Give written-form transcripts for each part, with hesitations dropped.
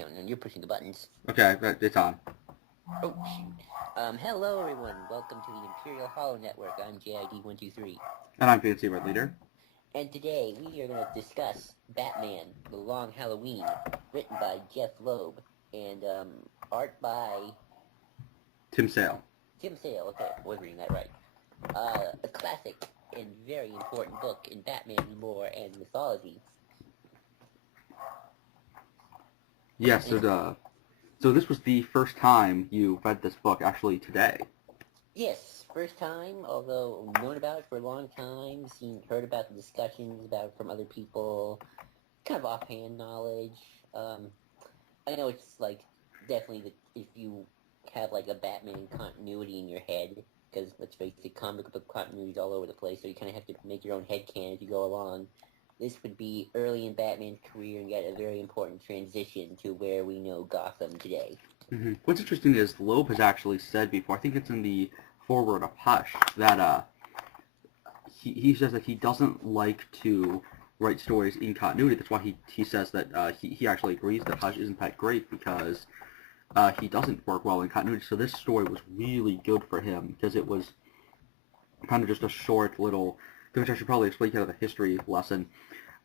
And you're pushing the buttons. Okay, it's on. Oh, shoot. Hello, everyone. Welcome to the Imperial Hollow Network. I'm JID123. And I'm Fancy Red Leader. And today, we are going to discuss Batman, The Long Halloween, written by Jeff Loeb, and art by... Tim Sale. Tim Sale, okay, I was reading that right. A classic and very important book in Batman lore and mythology. Yes, so this was the first time you read this book, actually, today. Yes, first time, although known about it for a long time, heard about the discussions about it from other people, kind of offhand knowledge. I know it's, like, definitely if you have, like, a Batman continuity in your head, because, let's face it, comic book continuity is all over the place, so you kind of have to make your own headcanon as you go along. This would be early in Batman's career and yet a very important transition to where we know Gotham today. Mm-hmm. What's interesting is Loeb has actually said before, I think it's in the foreword of Hush, that he says that he doesn't like to write stories in continuity. That's why he says that he actually agrees that Hush isn't that great because he doesn't work well in continuity. So this story was really good for him because it was kind of just a short little, which I should probably explain kind of the history lesson.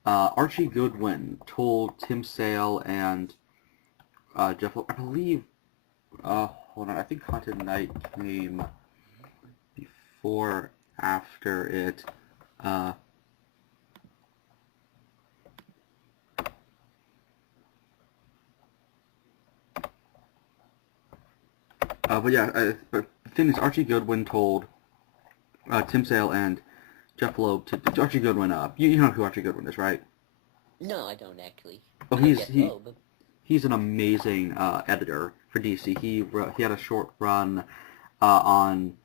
Archie Goodwin told Tim Sale and Jeff Loeb, I believe, hold on, I think Haunted Night came before, after it. But yeah, but the thing is, Archie Goodwin told Tim Sale and Jeff Loeb to Archie Goodwin. You know who Archie Goodwin is, right? No, I don't actually. Oh, he's an amazing editor for DC. He had a short run on.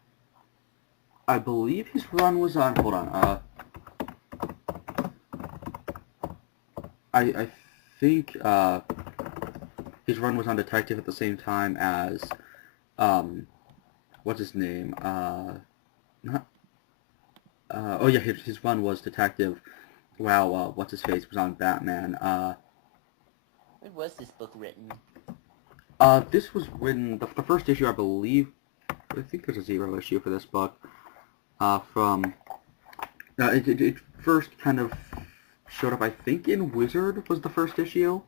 I believe his run was on. Hold on. I think his run was on Detective at the same time as what's his name? Not. Oh yeah, his run was Detective. Wow, what's his face was on Batman. When was this book written? This was written the first issue, I believe. I think there's a 0 issue for this book. It first kind of showed up, I think, in Wizard was the first issue.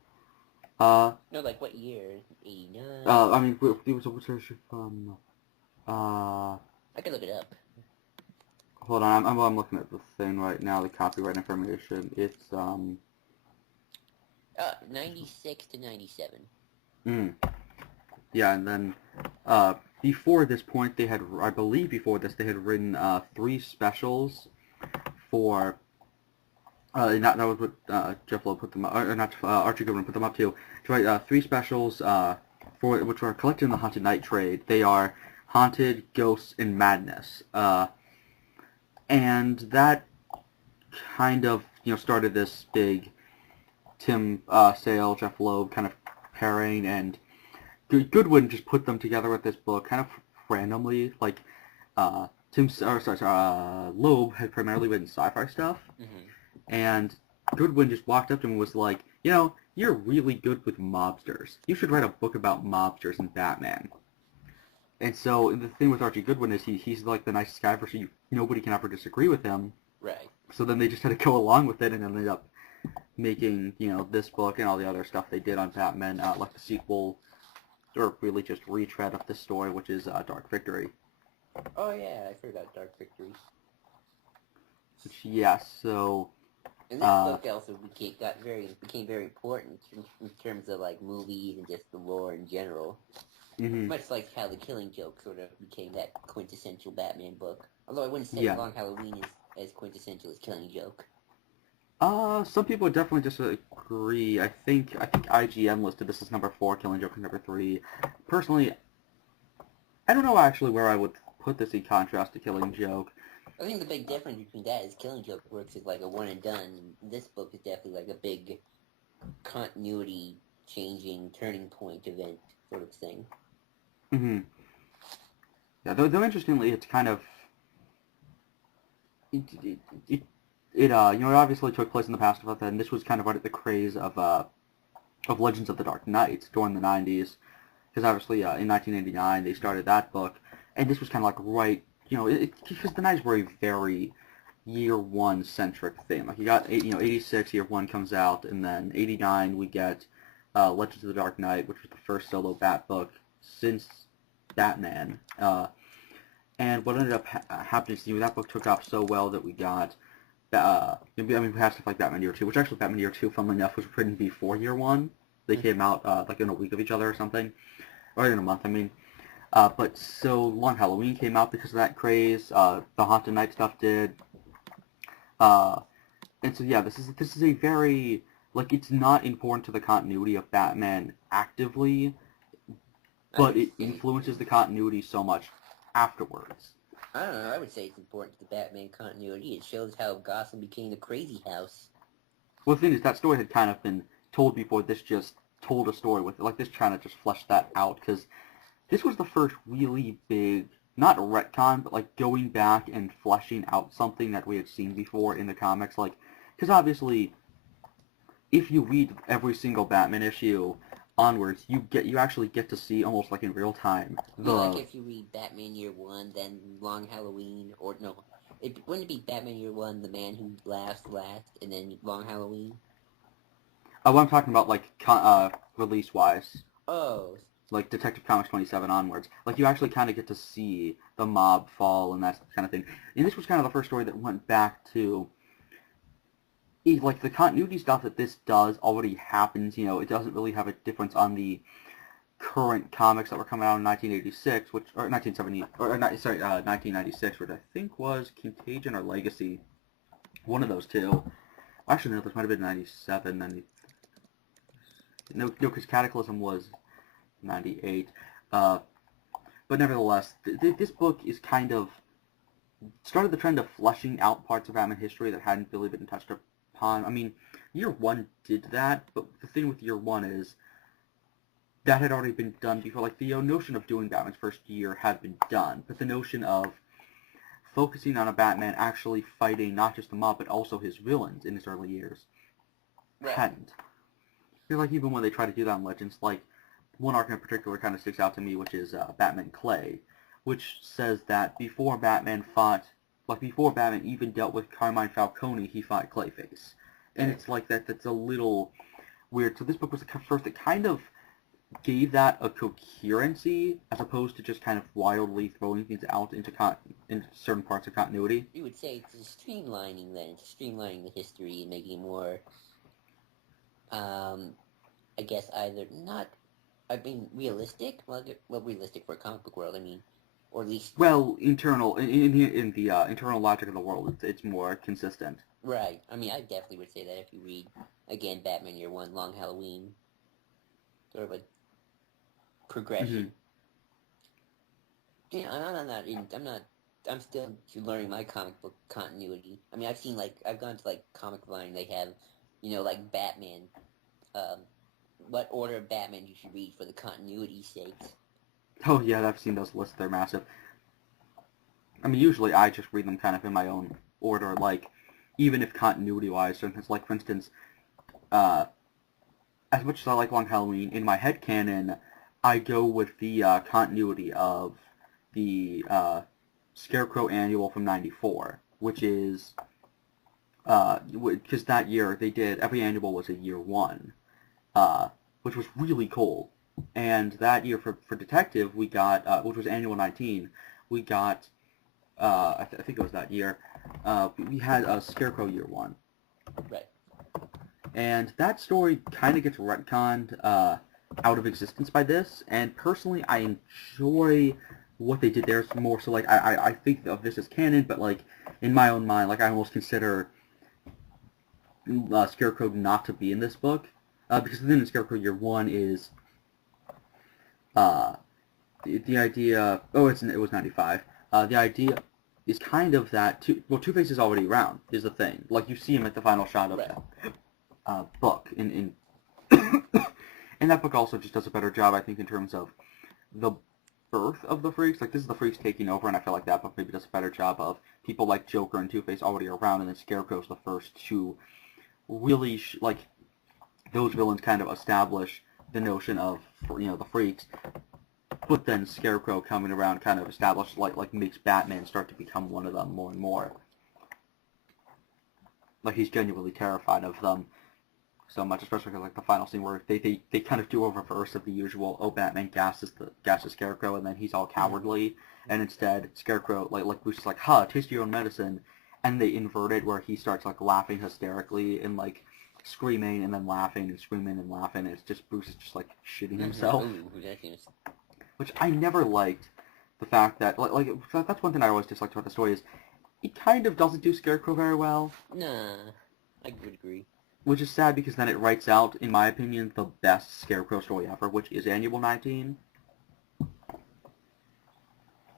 No, like what year? 89? I mean, it was a Wizard issue from. I can look it up. Hold on, I'm looking at the thing right now, the copyright information. It's 96 to 97. Yeah, and then before this point, I believe before this, they had written 3 specials for. That was what Jeff Loeb put them up, or not Archie Goodwin put them up to write 3 specials for which were collected in the Haunted Night trade. They are Haunted, Ghosts, and Madness. And that kind of, started this big Tim Sale, Jeff Loeb kind of pairing, and Goodwin just put them together with this book kind of randomly. Like, Loeb had primarily written sci-fi stuff, and Goodwin just walked up to him and was like, you're really good with mobsters. You should write a book about mobsters and Batman. And so the thing with Archie Goodwin is he's like the nicest guy, so nobody can ever disagree with him. Right. So then they just had to go along with it and ended up making, this book and all the other stuff they did on Batman, like the sequel, or really just retread of this story, which is Dark Victory. Oh yeah, I heard about Dark Victory. Which, yes, so... And this book also became very important in terms of, like, movies and just the lore in general. Mm-hmm. Much like how The Killing Joke sort of became that quintessential Batman book. Although I wouldn't say Long Halloween is as quintessential as Killing Joke. Some people would definitely disagree. I think IGN listed this as number 4, Killing Joke is number 3. Personally, I don't know actually where I would put this in contrast to Killing Joke. I think the big difference between that is Killing Joke works as like a one and done. This book is definitely like a big continuity changing turning point event sort of thing. Mm-hmm. Yeah, though interestingly, it's kind of it obviously took place in the past, but then this was kind of right at the craze of of Legends of the Dark Knight during the 90s, because obviously in 1989 they started that book, and this was kind of like right, because the 90s were a very year one centric thing. Like you got 86 year one comes out, and then 89 we get Legends of the Dark Knight, which was the first solo Bat book since Batman. And what ended up happening is that book took off so well that we got we had stuff like Batman Year 2, which actually Batman Year 2, funnily enough, was written before Year 1. They came out like in a week of each other or something, or in a month, I mean. But so Long Halloween came out because of that craze. The Haunted Night stuff did. And so yeah, this is a very, like, it's not important to the continuity of Batman actively, but it influences the continuity so much afterwards. I don't know, I would say it's important to the Batman continuity. It shows how Gotham became a crazy house. Well, the thing is, that story had kind of been told before. This just told a story with, like, this trying to just flesh that out, because this was the first really big, not retcon, but, like, going back and fleshing out something that we had seen before in the comics, like, because obviously, if you read every single Batman issue onwards, you actually get to see almost like in real time Like if you read Batman Year 1, then Long Halloween, or no, wouldn't it be Batman Year 1, The Man Who Laughs Last, and then Long Halloween? What I'm talking about, like, release-wise. Oh. Like Detective Comics 27 onwards. Like, you actually kind of get to see the mob fall and that kind of thing. And this was kind of the first story that went back to, like, the continuity stuff that this does already happens. It doesn't really have a difference on the current comics that were coming out in 1986, or 1970, or 1996, which I think was Contagion or Legacy. One of those two. Actually, no, this might have been 97, 90. No, because Cataclysm was 98. But nevertheless, this book is kind of started the trend of fleshing out parts of Batman history that hadn't really been touched upon. I mean, Year 1 did that, but the thing with Year 1 is that had already been done before. Like, the notion of doing Batman's first year had been done, but the notion of focusing on a Batman actually fighting not just the mob, but also his villains in his early years hadn't. Like, even when they try to do that in Legends, like, one arc in particular kind of sticks out to me, which is Batman Clay, which says that before Batman even dealt with Carmine Falcone, he fought Clayface. And it's like that's a little weird. So this book was the first that kind of gave that a coherency, as opposed to just kind of wildly throwing things out into certain parts of continuity. You would say it's streamlining then. It's streamlining the history and making it more, I guess either not... realistic? Well, realistic for a comic book world, I mean. Or at least... Well, internal, in the internal logic of the world, it's more consistent. Right. I mean, I definitely would say that if you read, again, Batman Year 1, Long Halloween, sort of a progression. Mm-hmm. Yeah, I'm still learning my comic book continuity. I mean, I've gone to, like, Comic Line, they have, like, Batman, what order of Batman you should read for the continuity sake. Oh yeah, I've seen those lists. They're massive. I mean, usually I just read them kind of in my own order, like, even if continuity-wise, like, for instance, as much as I like Long Halloween, in my headcanon, I go with the continuity of the Scarecrow Annual from '94, which is, because that year they did, every annual was a Year 1, which was really cool. And that year for Detective, we got, which was Annual 19, we got, I think it was that year, we had a Scarecrow Year 1. Right. And that story kind of gets retconned out of existence by this, and personally I enjoy what they did there more so, like, I think of this as canon, but, like, in my own mind, like, I almost consider Scarecrow not to be in this book, because the thing in Scarecrow Year 1 is the idea... Oh, it was 95. The idea is kind of that... Two-Face is already around, is the thing. Like, you see him at the final shot of that book. And that book also just does a better job, I think, in terms of the birth of the Freaks. Like, this is the Freaks taking over, and I feel like that book maybe does a better job of people like Joker and Two-Face already around, and then Scarecrow's the first to really, those villains kind of establish the notion of, the freaks, but then Scarecrow coming around kind of establishes, makes Batman start to become one of them more and more. Like, he's genuinely terrified of them so much, especially like the final scene where they kind of do a reverse of the usual, Batman gasses Scarecrow, and then he's all cowardly, and instead Scarecrow, like Bruce is like, taste your own medicine, and they invert it where he starts, like, laughing hysterically, and, like, screaming, and then laughing, and screaming, and laughing, and it's just, Bruce is just, like, shitting himself. Which I never liked, the fact that, that's one thing I always disliked about the story, is it kind of doesn't do Scarecrow very well. Nah, I would agree. Which is sad, because then it writes out, in my opinion, the best Scarecrow story ever, which is Annual 19.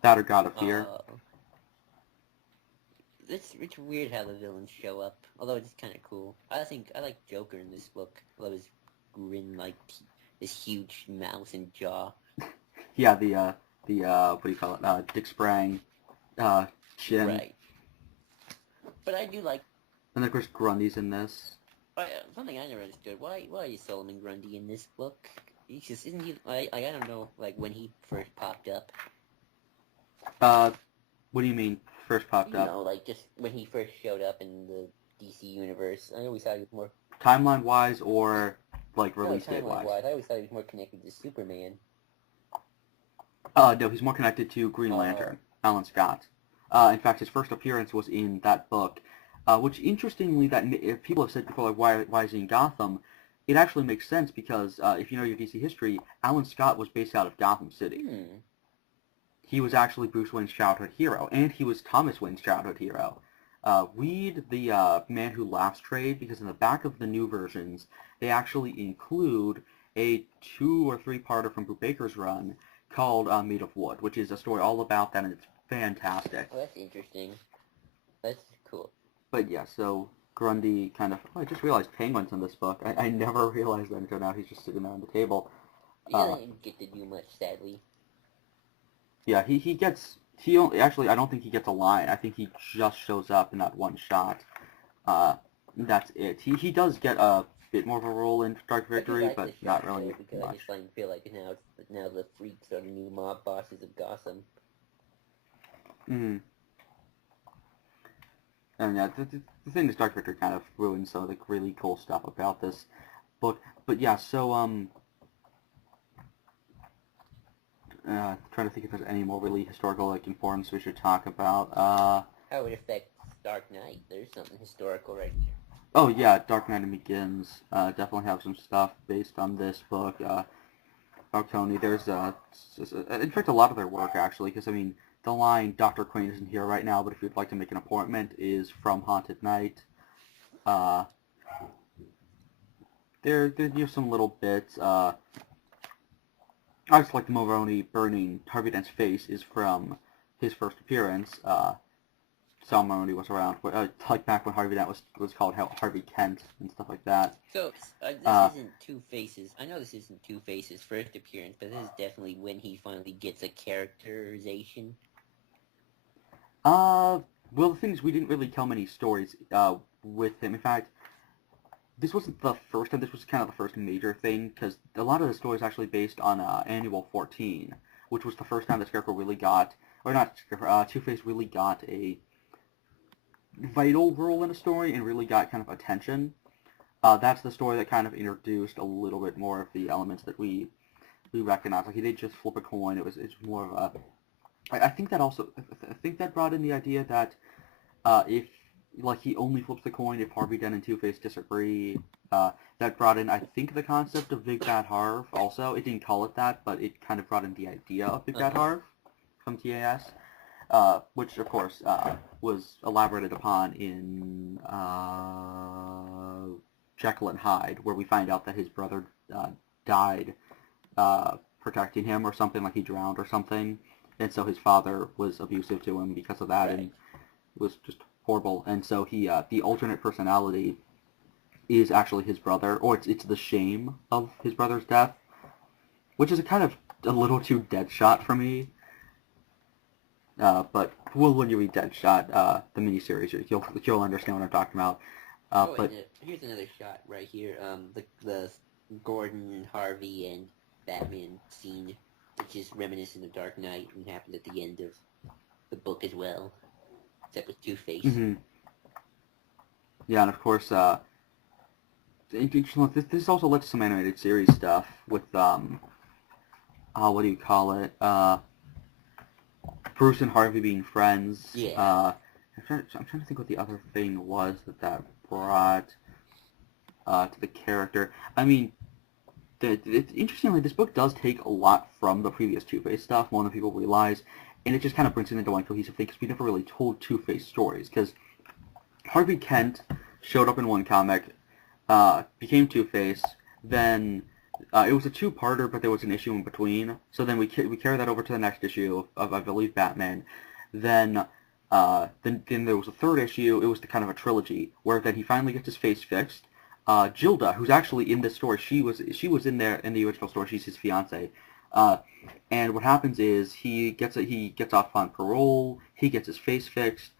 That or God of Fear. It's weird how the villains show up, although it's kind of cool. I like Joker in this book. I love his grin, like this huge mouth and jaw. Yeah, the what do you call it? Dick Sprang, chin. Right. But I do like. And then of course Grundy's in this. Something I never understood. Why is Solomon Grundy in this book? He's just, isn't he? I don't know. Like when he first popped up. What do you mean first popped up? You know, like just when he first showed up in the DC universe. I always thought he was more timeline wise or like release date wise. I always thought he was more connected to Superman. No, he's more connected to Green Lantern, Alan Scott. In fact, his first appearance was in that book, which interestingly, that people have said before, like, why is he in Gotham? It actually makes sense because if you know your DC history, Alan Scott was based out of Gotham City. He was actually Bruce Wayne's childhood hero, and he was Thomas Wayne's childhood hero. Read the Man Who Laughs trade, because in the back of the new versions, they actually include a 2 or 3-parter from Bruce Baker's run called Made of Wood, which is a story all about that, and it's fantastic. Oh, that's interesting. That's cool. But yeah, so Grundy kind of... Oh, I just realized Penguin's in this book. I never realized that until now. He's just sitting there on the table. He doesn't get to do much, sadly. Yeah, he gets... He only, actually, I don't think he gets a line. I think he just shows up in that one shot. That's it. He does get a bit more of a role in Dark Victory, but not really because much. I just feel like now the freaks are the new mob bosses of Gotham. Mm-hmm. And yeah, the thing is, Dark Victory kind of ruins some of the really cool stuff about this book. But yeah, so trying to think if there's any more really historical importance we should talk about. How it affects Dark Knight? There's something historical right there. Oh yeah, Dark Knight Begins. Definitely have some stuff based on this book. About Tony, there's in fact a lot of their work actually, because I mean the line "Dr. Crane isn't here right now, but if you'd like to make an appointment" is from Haunted Night. There's some little bits. I just like the Mulroney burning Harvey Dent's face is from his first appearance. Sal Mulroney was around, like back when Harvey Dent was called Harvey Kent and stuff like that. So this isn't Two-Face's. I know this isn't Two-Face's first appearance, but this is definitely when he finally gets a characterization. Well, the thing is, we didn't really tell many stories with him. In fact, this wasn't the first time. This was kind of the first major thing, because a lot of the story is actually based on Annual 14, which was the first time that Scarecrow really got, or not Scarecrow, Two-Face really got a vital role in a story and really got kind of attention. That's the story that kind of introduced a little bit more of the elements that we recognize. Like, he didn't just flip a coin. It's more of a... I think that also... I think that brought in the idea that if... Like, he only flips the coin if Harvey Dent and Two-Face disagree. That brought in, I think, the concept of Big Bad Harv also. It didn't call it that, but it kind of brought in the idea of Big Bad Harv from TAS. Which, of course, was elaborated upon in Jekyll and Hyde, where we find out that his brother died protecting him or something, like he drowned or something. And so his father was abusive to him because of that, and it was just horrible. And so he, the alternate personality is actually his brother, or it's the shame of his brother's death, which is a little too Deadshot for me. But when you read Deadshot, the miniseries, you'll understand what I'm talking about. But here's another shot right here. The Gordon, Harvey, and Batman scene, which is reminiscent of Dark Knight and happened at the end of the book as well, except with Two-Face. mm-hmm. Yeah, and of course, this also led to some animated series stuff with what do you call it? Bruce and Harvey being friends. Yeah. I'm trying to think what the other thing was that brought to the character. I mean, interestingly, this book does take a lot from the previous Two-Face stuff, more than people realize, and it just kind of brings it into one cohesive thing, because we never really told Two-Face stories, because Harvey Kent showed up in one comic, became Two-Face, then it was a two-parter, but there was an issue in between, so then we carried that over to the next issue of I believe, Batman. Then there was a third issue. It was kind of a trilogy, where then he finally gets his face fixed. Gilda, who's actually in this story, she was in there in the original story. She's his fiance. And what happens is he gets off on parole. He gets his face fixed.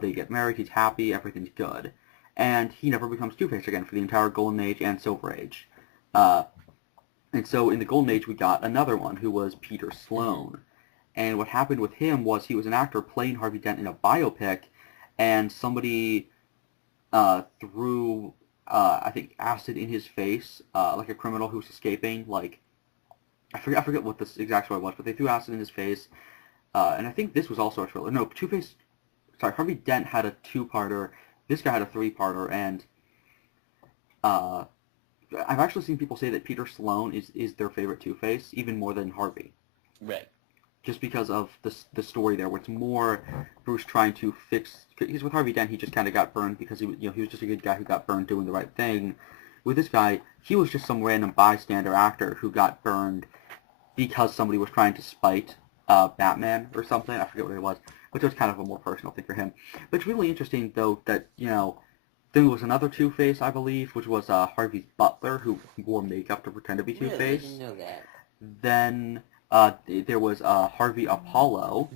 They get married. He's happy. Everything's good. And he never becomes Two-Face again for the entire Golden Age and Silver Age. And so in the Golden Age, we got another one who was Peter Sloane. And what happened with him was he was an actor playing Harvey Dent in a biopic, and somebody threw, I think, acid in his face, like a criminal who's escaping. Like, I forget what this exact story was, but they threw acid in his face. And I think this was also a thriller. No, Harvey Dent had a two-parter. This guy had a three-parter, and I've actually seen people say that Peter Sloane is their favorite Two-Face, even more than Harvey. Right. Just because of the story there, where it's more Bruce trying to fix. Because with Harvey Dent, he just kind of got burned because he was just a good guy who got burned doing the right thing. With this guy, he was just some random bystander actor who got burned because somebody was trying to spite Batman or something. I forget what it was, which was kind of a more personal thing for him. But it's really interesting, though, that there was another Two-Face, I believe, which was Harvey's butler, who wore makeup to pretend to be Two-Face. Really? I didn't know that. Then there was Harvey Apollo.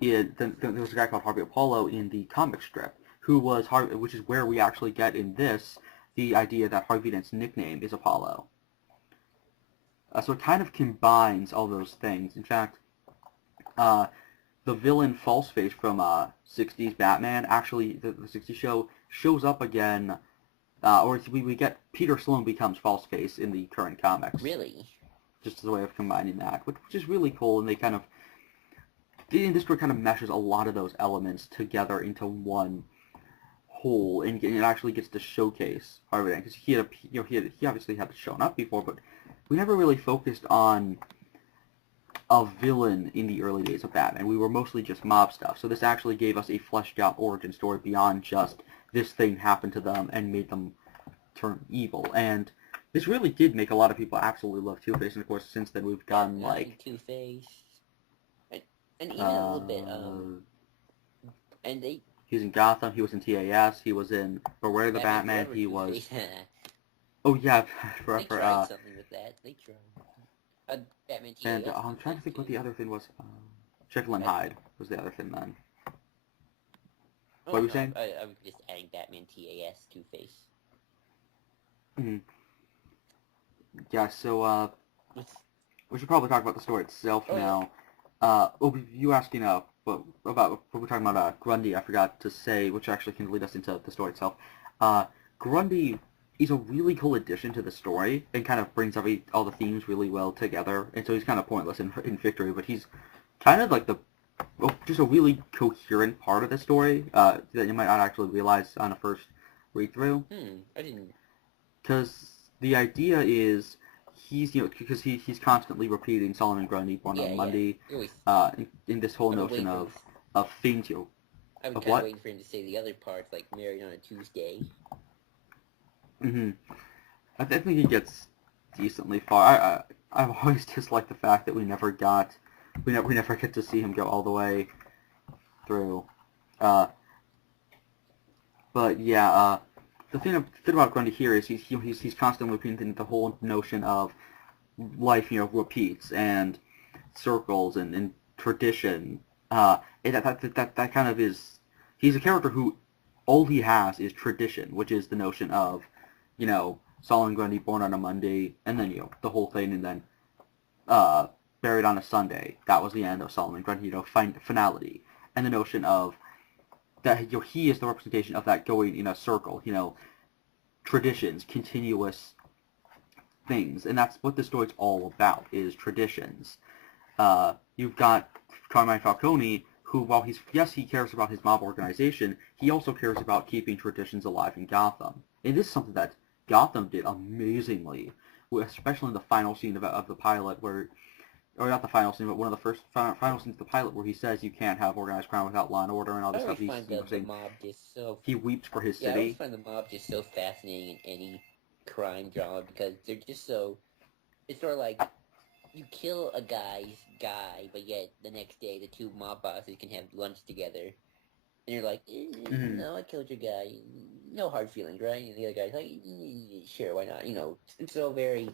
There was a guy called Harvey Apollo in the comic strip, who was Harvey, which is where we actually get in this the idea that Harvey Dent's nickname is Apollo. So it kind of combines all those things. In fact, the villain Falseface from 60s Batman, actually, the 60s show, shows up again, or we get Peter Sloane becomes Falseface in the current comics. Really? Just as a way of combining that, which is really cool, and this story kind of meshes a lot of those elements together into one whole, and it actually gets to showcase Harvey Dent, because he obviously had shown up before, but we never really focused on a villain in the early days of Batman. We were mostly just mob stuff, so this actually gave us a fleshed out origin story beyond just this thing happened to them and made them turn evil. And this really did make a lot of people absolutely love Two-Face, and of course since then we've gotten like Two-Face, and even a little bit and they. He was in Gotham. He was in TAS. He was in Beware the Batman. He was. Oh yeah, they tried something with that. They tried. Batman TAS. And I'm trying to think what the other thing was. Jekyll and Hyde was the other thing then. What were you saying? I was just adding Batman TAS Two-Face. Mm-hmm. Yeah, so we should probably talk about the story itself now. Yeah. You asking what we're talking about Grundy, I forgot to say, which actually can lead us into the story itself. Grundy is a really cool addition to the story and kind of brings all the themes really well together. And so he's kind of pointless in Victory, but he's kind of like just a really coherent part of the story that you might not actually realize on a first read through. I didn't. Because the idea is because he's constantly repeating Solomon Grundy born on Monday, in this whole notion of things I was kind of waiting for him to say the other parts, like married on a Tuesday. Mm-hmm. I think he gets decently far. I've always disliked the fact that we never get to see him go all the way through. But yeah, the thing about Grundy here is he's constantly repeating the whole notion of life, repeats and circles and tradition. And that kind of is. He's a character who all he has is tradition, which is the notion of, Solomon Grundy born on a Monday, and then, the whole thing, and then buried on a Sunday. That was the end of Solomon Grundy, finality. And the notion of that, he is the representation of that going in a circle, traditions, continuous things. And that's what the story's all about, is traditions. You've got Carmine Falcone, who, while he cares about his mob organization, he also cares about keeping traditions alive in Gotham. And this is something that Gotham did amazingly, especially in the final scene of the pilot, or not the final scene, but one of the first final scenes of the pilot, where he says you can't have organized crime without law and order and all this stuff. I always find the mob just so... He weeps for his city. I always find the mob just so fascinating in any crime drama, because they're just so... It's sort of like, you kill a guy's guy, but yet the next day the two mob bosses can have lunch together. And you're like, no, I killed your guy. No hard feelings, right? And the other guy's like, sure, why not? It's so very...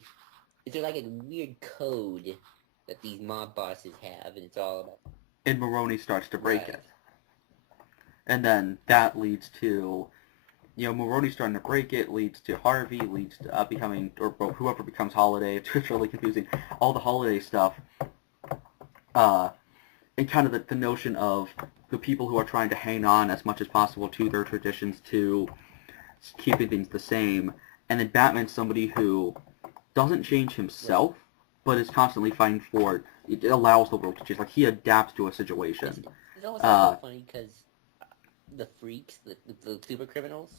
It's like a weird code that these mob bosses have, and it's all about... And Maroni starts to break it. And then that leads to... Maroni starting to break it, leads to Harvey, leads to becoming... Or whoever becomes Holiday. It's really confusing. All the Holiday stuff. And kind of the notion of the people who are trying to hang on as much as possible to their traditions, to keeping things the same. And then Batman's somebody who doesn't change himself, but is constantly fighting for it. It allows the world to change. Like, he adapts to a situation. It's almost so funny, because the freaks, the super criminals,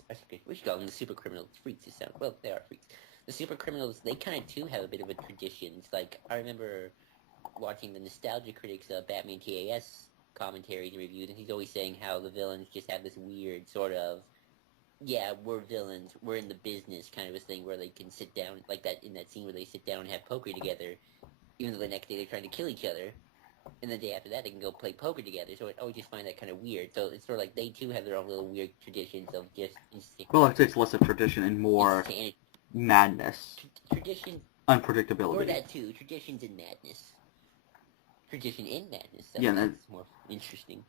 we should call them the super criminals. Freaks, well, they are freaks. The super criminals, they kind of, too, have a bit of a tradition. It's like, I remember watching the Nostalgia Critics of Batman TAS commentaries and reviews, and he's always saying how the villains just have this weird sort of, yeah, we're villains, we're in the business kind of a thing, where they can sit down, like that in that scene where they sit down and have poker together, even though the next day they're trying to kill each other, and the day after that they can go play poker together. So I always just find that kind of weird. So it's sort of like they too have their own little weird traditions of just... Well, I'd say it's less of tradition and more madness. Tradition... Unpredictability. Or that too. Traditions and madness. Tradition in madness. That's more interesting.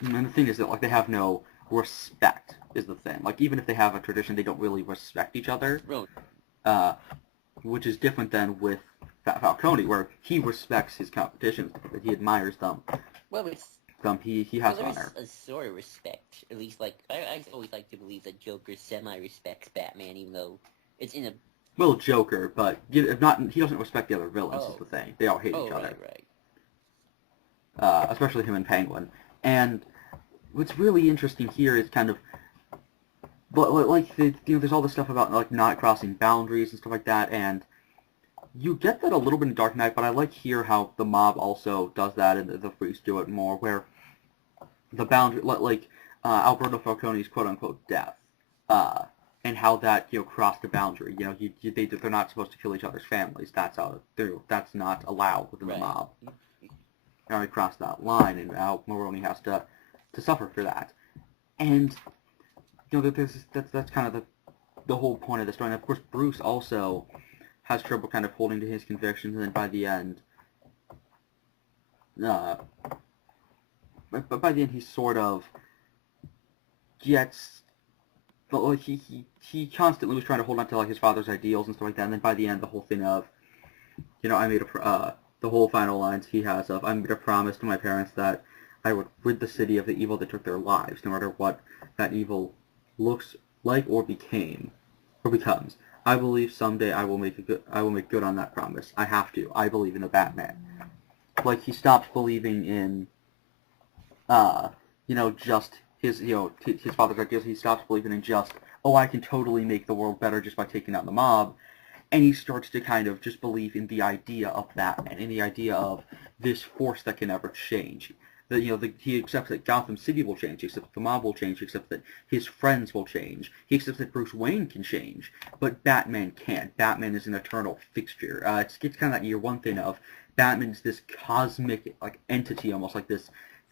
And the thing is that, like, they have no respect, is the thing. Like, even if they have a tradition, they don't really respect each other. Right. Which is different than with Falcone, where he respects his competitions, he admires them. Well, it's... He has honor. There's a sort of respect. At least, like, I always like to believe that Joker semi-respects Batman, even though it's in a... Well, Joker, but if not, he doesn't respect the other villains, is the thing. They all hate each other. Right. Especially him and Penguin. And what's really interesting here is kind of... But, like, there's all this stuff about, like, not crossing boundaries and stuff like that, and you get that a little bit in Dark Knight, but I like here how the mob also does that, and the freaks do it more, where the boundary, like, Alberto Falcone's quote-unquote death, and how that, crossed the boundary. They're not supposed to kill each other's families. That's not allowed within the mob. Now he crossed that line, and now Maroni has to suffer for that. And, that's kind of the whole point of the story. And, of course, Bruce also has trouble kind of holding to his convictions, and then by the end, but by the end he sort of gets... But, like, he constantly was trying to hold on to, like, his father's ideals and stuff like that, and then by the end, the whole thing of, I made the whole final lines he has of, I made a promise to my parents that I would rid the city of the evil that took their lives, no matter what that evil looks like or becomes. I believe someday I will make good on that promise. I have to. I believe in the Batman. Like, he stops believing in, just his father's ideals. He stops believing in just, I can totally make the world better just by taking out the mob. And he starts to kind of just believe in the idea of Batman, in the idea of this force that can never change. That, he accepts that Gotham City will change, he accepts that the mob will change, he accepts that his friends will change, he accepts that Bruce Wayne can change, but Batman can't. Batman is an eternal fixture. It's kind of that year one thing of Batman is this cosmic, like, entity, almost like this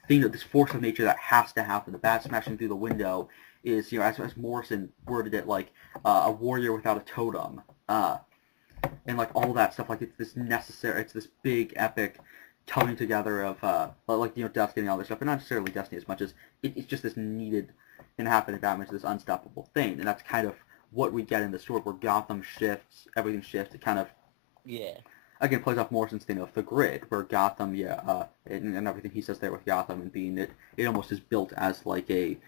thing, this force of nature that has to happen. The bat smashing through the window is, as Morrison worded it, like a warrior without a totem, and like all that stuff. Like, it's this big epic coming together of, Destiny and all this stuff, but not necessarily Destiny as much as it's just this needed can happen, and Batman's this unstoppable thing, and that's kind of what we get in the story, where Gotham shifts, everything shifts. It kind of again plays off Morrison's thing of the grid, where Gotham, and everything he says there with Gotham and being it almost is built as like a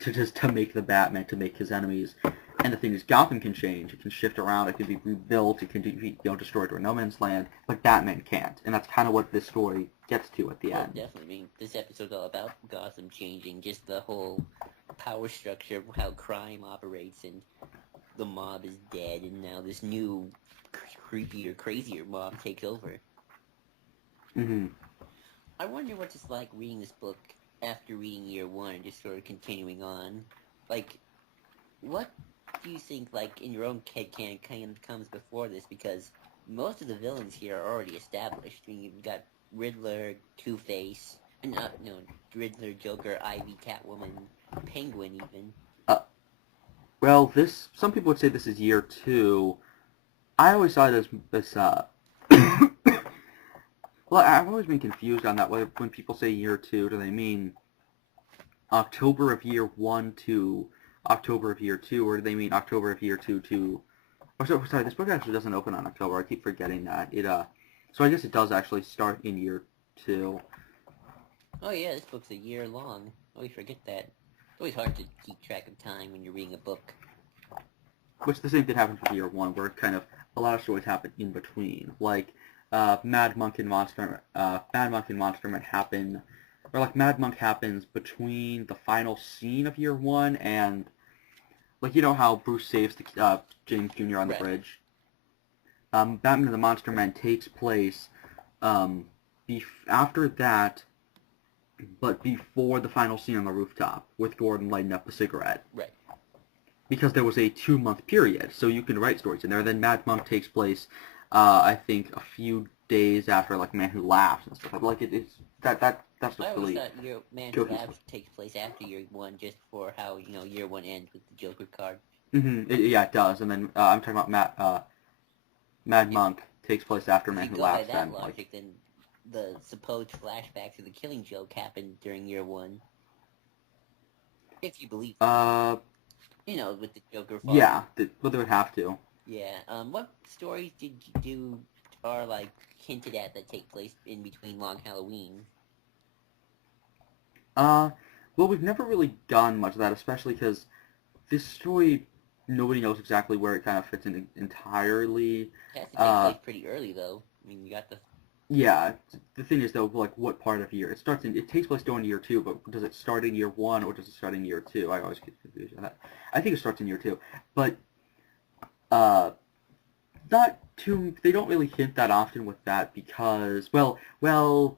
to make the Batman, to make his enemies. And the thing is, Gotham can change. It can shift around. It can be rebuilt. It can be destroyed to a no man's land. But Batman can't. And that's kind of what this story gets to at the end. Definitely. I mean, this episode's all about Gotham changing, just the whole power structure of how crime operates, and the mob is dead, and now this new, creepier, crazier mob takes over. Mm-hmm. I wonder what it's like reading this book after reading year one and just sort of continuing on. Like, what do you think, like, in your own headcanon kind of comes before this? Because most of the villains here are already established. I mean, you've got Riddler, Two-Face, Riddler, Joker, Ivy, Catwoman, Penguin, even. Well, some people would say this is year two. I always saw it as well, I've always been confused on that. When people say year two, do they mean October of year one to October of year two, or do they mean October of year two to... Oh, sorry, this book actually doesn't open on October. I keep forgetting that. So I guess it does actually start in year two. Oh yeah, this book's a year long. I always forget that. It's always hard to keep track of time when you're reading a book. Which the same did happen for year one, where kind of a lot of stories happen in between. Like, Mad Monk and Monster Man happen, or like Mad Monk happens between the final scene of year one and, like, you know how Bruce saves James Jr. on the bridge? Batman and the Monster Man takes place after that, but before the final scene on the rooftop with Gordon lighting up a cigarette. Right. Because there was a 2-month period, so you can write stories in there. Then Mad Monk takes place, I think, a few days after, like, Man Who Laughs and stuff. Like, that's just I really... always thought Man Who Laughs takes place after year one, just for how, year one ends with the Joker card. Mm-hmm. Yeah, it does. And then I'm talking about Mad Monk takes place after Man Who Laughs. If you go by that logic, then the supposed flashbacks of the Killing Joke happened during year one. If you believe that. With the Joker fall. Yeah, but they would have to. Yeah. What stories did you do are, like, hinted at that take place in between Long Halloween? Well, we've never really done much of that, especially because this story, nobody knows exactly where it kind of fits in entirely. It has to take place pretty early, though. I mean, you got the... Yeah, the thing is, though, like, what part of year? It takes place during year two, but does it start in year one, or does it start in year two? I always get confused with that. I think it starts in year two, but, they don't really hint that often with that because, well,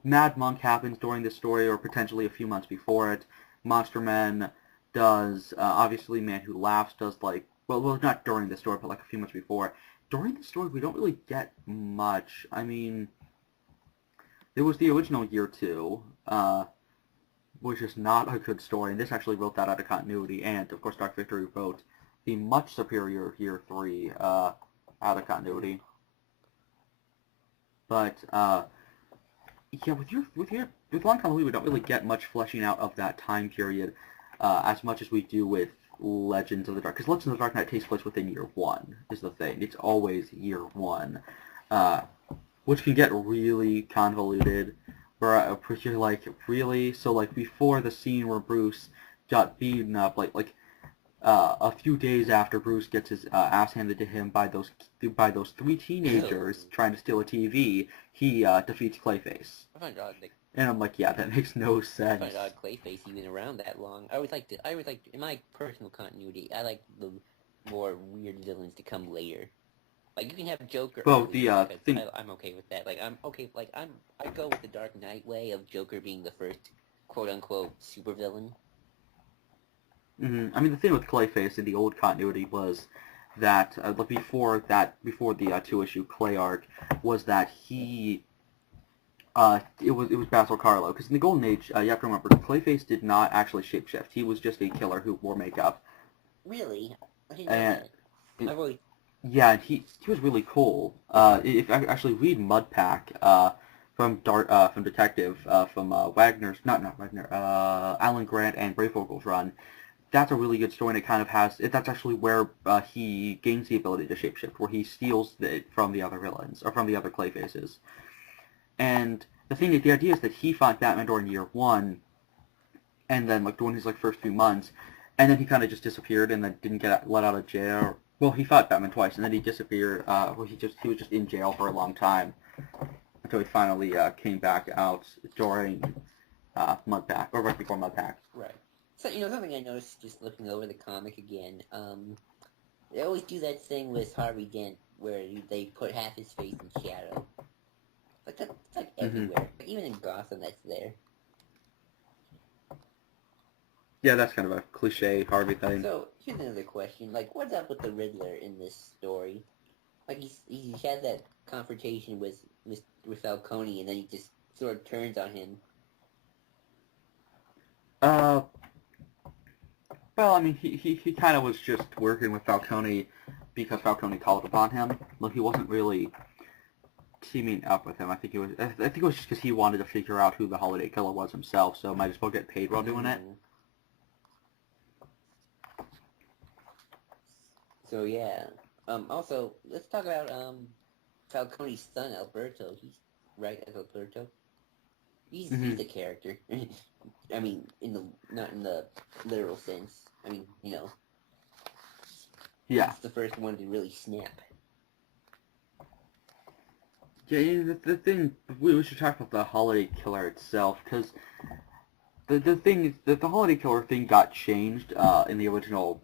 Mad Monk happens during this story, or potentially a few months before it. Monster Man does, obviously Man Who Laughs does, like, well, not during the story, but like a few months before. During the story, we don't really get much. I mean... There was the original year two, which is not a good story, and this actually wrote that out of continuity, and of course Dark Victory wrote the much superior year three out of continuity. But yeah, with Long Halloween, we don't really get much fleshing out of that time period as much as we do with Legends of the Dark, because Legends of the Dark Knight takes place within year one. Is the thing? It's always year one. Which can get really convoluted, where you're like, really? So, like, before the scene where Bruce got beaten up, like a few days after Bruce gets his ass handed to him by those 3 teenagers trying to steal a TV, he defeats Clayface. I find it odd that... And I'm like, yeah, that makes no sense. I find it odd Clayface even around that long. I always like, in my personal continuity, I like the more weird villains to come later. Like, you can have Joker. Well, the thing... I'm okay with that. Like, I go with the Dark Knight way of Joker being the first quote-unquote supervillain. Mm-hmm. I mean, the thing with Clayface in the old continuity was that, before the 2-issue Clay arc, was that he... it was Basil Karlo, because in the Golden Age, you have to remember, Clayface did not actually shapeshift. He was just a killer who wore makeup. Really? I didn't know that. I've always... Yeah, and he was really cool. If I actually read Mudpack from Detective from Wagner's, not Wagner, Alan Grant and Breyfogel's run, that's a really good story, and it kind of has, that's actually where he gains the ability to shapeshift, where he steals it from the other villains, or from the other Clayfaces. And the idea is that he fought Batman during year one, and then, like, during his, like, first few months, and then he kind of just disappeared, and then didn't get let out of jail. Well, he fought Batman twice, and then he disappeared, he was just in jail for a long time, until he finally came back out during Mudpack, or right before Mudpack. Right. So, something I noticed just looking over the comic again, they always do that thing with Harvey Dent, where they put half his face in shadow. But that's like everywhere. Even in Gotham, that's there. Yeah, that's kind of a cliche Harvey thing. So, here's another question. Like, what's up with the Riddler in this story? Like, he had that confrontation with Falcone, and then he just sort of turns on him. Well, I mean, he kind of was just working with Falcone because Falcone called upon him. Like, he wasn't really teaming up with him. I think it was just because he wanted to figure out who the Holiday Killer was himself, so might as well get paid while doing it. So, yeah. Also, let's talk about, Falcone's son, Alberto. He's right as Alberto. He's a character. I mean, not in the literal sense. I mean, Yeah. He's the first one to really snap. Yeah, the thing, we should talk about the Holiday Killer itself, because the thing is that the Holiday Killer thing got changed in the original,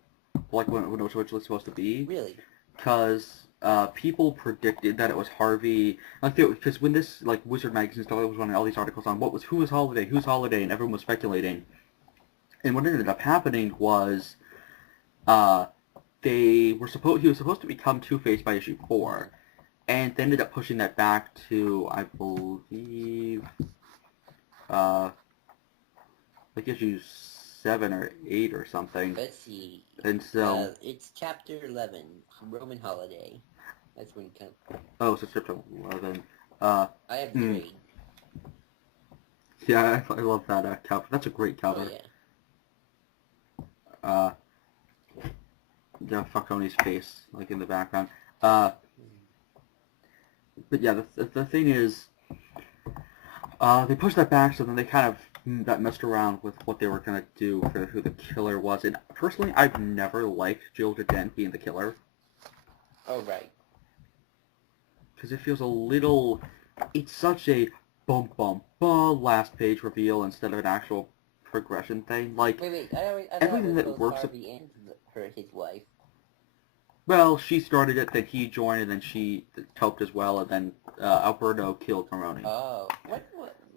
like when it was originally supposed to be. Really? Because people predicted that it was Harvey, like, because when this, like, Wizard magazine stuff was running all these articles on who was who's Holiday, and everyone was speculating. And what ended up happening was, he was supposed to become Two-Face by issue 4, and they ended up pushing that back to, I believe, like issue 7 or 8 or something. Let's see. And so it's chapter 11, Roman Holiday. That's when it comes. Oh, so chapter 11. I have the trade. Yeah, I love that cover. That's a great cover. Oh, yeah. Falcone's face, like, in the background. But yeah, the thing is, they pushed that back, so then they kind of that messed around with what they were going to do for who the killer was. And personally, I've never liked Jill Dent being the killer. Oh, right. Because it feels a little... It's such a bum bum bum last page reveal instead of an actual progression thing. Like, wait, I everything thought that works... Harvey and his wife. Well, she started it, then he joined, and then she helped as well, and then Alberto killed Maroni. Oh,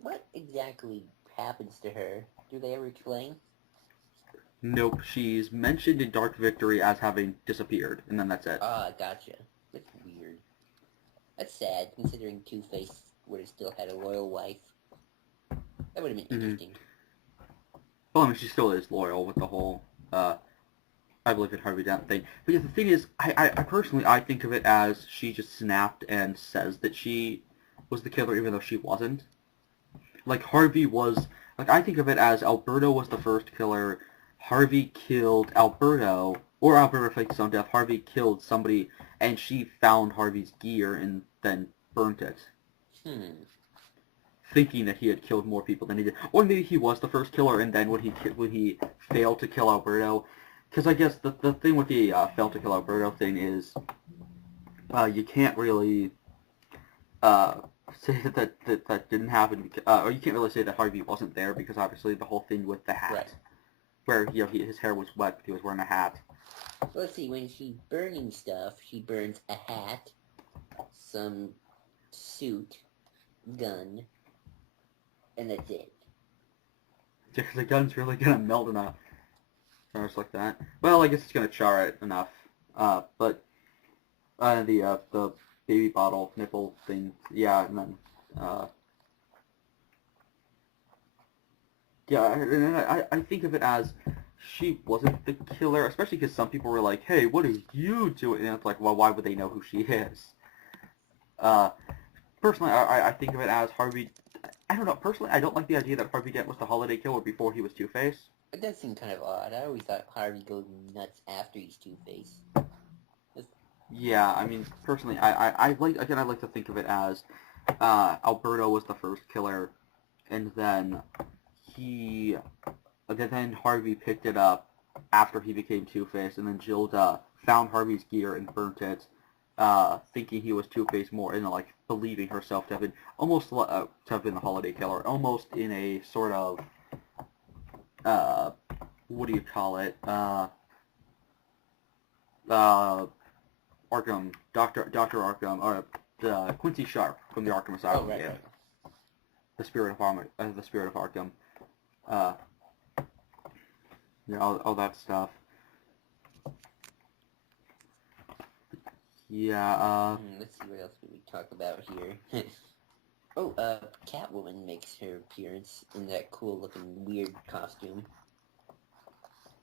what exactly happens to her? Do they ever explain? Nope, she's mentioned in Dark Victory as having disappeared, and then that's it. Ah, gotcha. That's weird. That's sad, considering Two-Face would have still had a loyal wife. That would have been interesting. Well, I mean, she still is loyal with the whole, I believe in Harvey Dent thing. But yeah, the thing is, I personally, I think of it as she just snapped and says that she was the killer even though she wasn't. Like, Harvey was, like, I think of it as Alberto was the first killer, Harvey killed Alberto, or Alberto faked his own death, Harvey killed somebody, and she found Harvey's gear and then burnt it. Thinking that he had killed more people than he did. Or maybe he was the first killer, and then when he failed to kill Alberto, because I guess the thing with the failed to kill Alberto thing is, you can't really say that didn't happen, or you can't really say that Harvey wasn't there, because obviously the whole thing with the hat, where his hair was wet, but he was wearing a hat. Let's see, when she's burning stuff, she burns a hat, some suit, gun, and that's it. Yeah, because the gun's really gonna melt in a furnace like that. Well, I guess it's gonna char it enough. But the baby bottle nipple thing, yeah, and then yeah, and I think of it as she wasn't the killer, especially because some people were like, "Hey, what are you doing?" And it's like, well, why would they know who she is? Personally, I think of it as Harvey. I don't know. Personally, I don't like the idea that Harvey Dent was the Holiday Killer before he was Two-Face. It does seem kind of odd. I always thought Harvey goes nuts after he's Two-Face. Yeah, I mean, personally, I like to think of it as Alberto was the first killer, and then then Harvey picked it up after he became Two-Face, and then Gilda found Harvey's gear and burnt it, thinking he was Two-Face more, and like believing herself to have been the Holiday Killer, almost in a sort of what do you call it? Arkham, Doctor Arkham, or Quincy Sharp from the Arkham Asylum Oh, right, game. right. The Spirit of Arkham. All that stuff. Yeah. Let's see what else we talk about here. Catwoman makes her appearance in that cool-looking weird costume.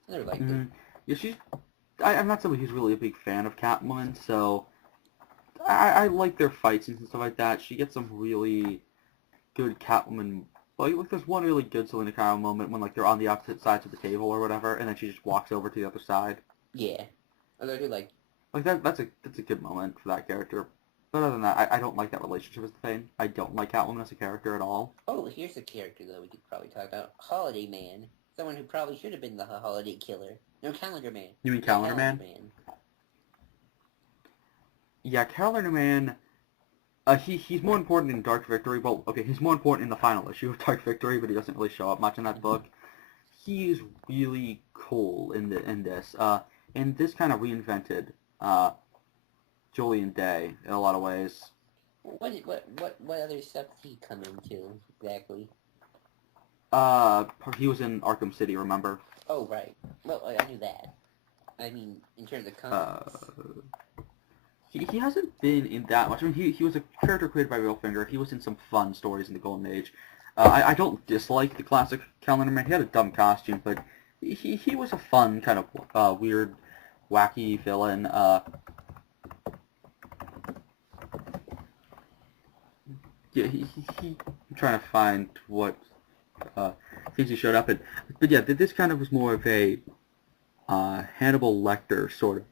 I never liked it. Yeah, I'm not somebody who's really a big fan of Catwoman, so I like their fights and stuff like that. She gets some really good Catwoman. Like there's one really good Selena Kyle moment when like they're on the opposite sides of the table or whatever, and then she just walks over to the other side. Yeah, I do like that's a good moment for that character. But other than that, I don't like that relationship as the thing. I don't like Catwoman as a character at all. Oh, here's a character though we could probably talk about. Holiday Man. Someone who probably should have been the Holiday Killer. No, Calendar Man. You mean Calendar Man? Yeah, Calendar Man. He's more important in Dark Victory. Well, okay, he's more important in the final issue of Dark Victory, but he doesn't really show up much in that book. He's really cool in this. And this kind of reinvented Julian Day in a lot of ways. What other stuff did he come into exactly? He was in Arkham City, remember? Oh, right. Well, I knew that. I mean, in terms of comics. He hasn't been in that much. I mean, he was a character created by Real Finger. He was in some fun stories in the Golden Age. I don't dislike the classic Calendar Man. He had a dumb costume, but he was a fun kind of weird, wacky villain. Yeah, I'm trying to find what things he showed up in. But yeah, this kind of was more of a Hannibal Lecter sort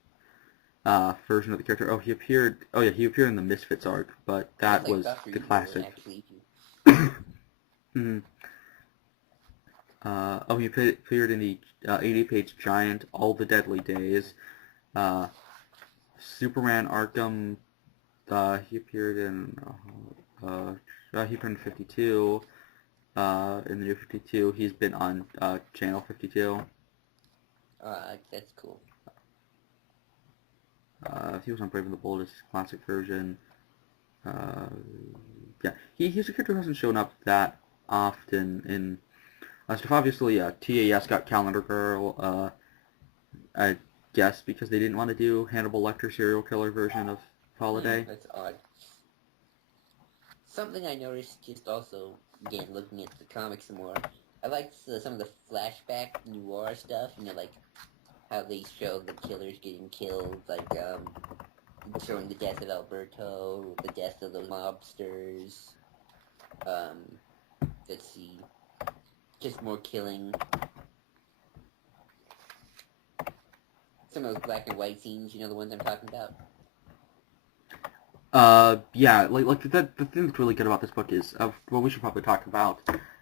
of version of the character. He appeared in the Misfits arc, but that was the classic. He appeared in the 80-page Giant, All the Deadly Days, Superman Arkham. He appeared in 52. In the New 52, he's been on Channel 52. That's cool. He was on Brave and the Bold, his classic version. Yeah, he's a character who hasn't shown up that often in stuff. Obviously, TAS got Calendar Girl, I guess because they didn't want to do Hannibal Lecter serial killer version of Holiday. That's odd. Something I noticed just also, again, looking at the comics some more, I liked some of the flashback noir stuff, like how they show the killers getting killed, like showing the death of Alberto, the death of those mobsters. Let's see, just more killing. Some of those black and white scenes, the ones I'm talking about. Yeah, like the thing that's really good about this book is, we should probably talk about